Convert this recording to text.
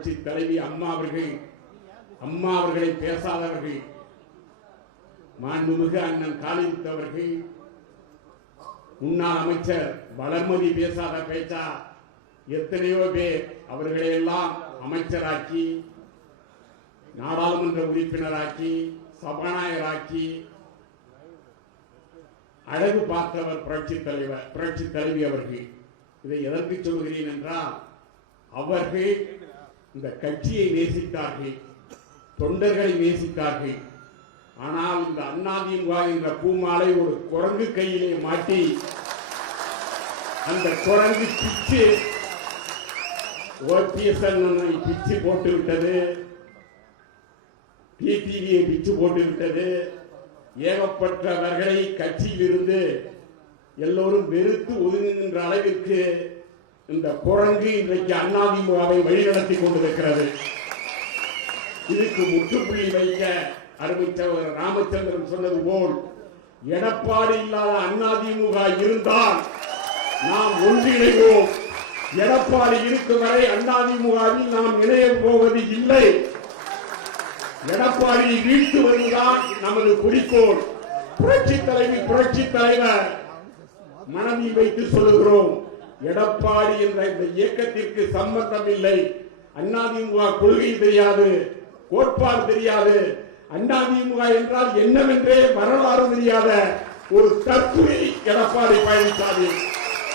புரட்சி தலைவி அம்மா அவர்களை பேசாதவர்கள், மாண்புமிகு அண்ணன் காளிமுத்து அவர்கள், முன்னாள் அமைச்சர் வளர்மதி பேசாத பேச்சா எத்தனையோ பேர் அவர்களையெல்லாம் அமைச்சராக்கி, நாடாளுமன்ற உறுப்பினராக்கி, சபாநாயகராக்கி அழகு பார்த்தவர் புரட்சி தலைவி அவர்கள். இதை எதற்கு சொல்கிறேன் என்றால், அவர்கள் இந்த கட்சியை நேசித்தார்கள், தொண்டர்களை நேசித்தார்கள். ஆனால் இந்த அதிமுக என்ற பூமாலை ஒரு குரங்கு கையிலே மாட்டி, அந்த குரங்கு பிச்சு ஓபிஎஸ் பிச்சு போட்டு விட்டது, டிடிவியை பிச்சு போட்டு விட்டது. ஏகப்பட்டவர்களை கட்சியில் இருந்து எல்லோரும் வெறுத்து ஒதுங்குகின்ற அளவிற்கு இந்த குரங்கு இன்றைக்கு அதிமுகவை வழிநடத்தி கொண்டிருக்கிறது. இதுக்கு முற்றுப்புள்ளி வைக்க அருமைச்சவர் ராமச்சந்திரன் சொன்னது போல், எடப்பாடி இல்லாத அதிமுக இருந்தால் நாம் ஒன்றிணைவோம். எடப்பாடி இருக்கும் வரை அதிமுகவில் நாம் இணைய போவது இல்லை. எடப்பாடியை வீழ்த்துவதுதான் நமது குறிக்கோள். புரட்சி தலைவர் மனதில் வைத்து சொல்லுகிறோம், எடப்பாடி என்ற இந்த இயக்கத்திற்கு சம்பந்தம் இல்லை. அதிமுக கொள்கை தெரியாது, கோட்பாடு தெரியாது, அதிமுக என்றால் என்னவென்றே வரலாறு தெரியாத ஒரு தற்குறி எடப்பாடி பழனிசாமி.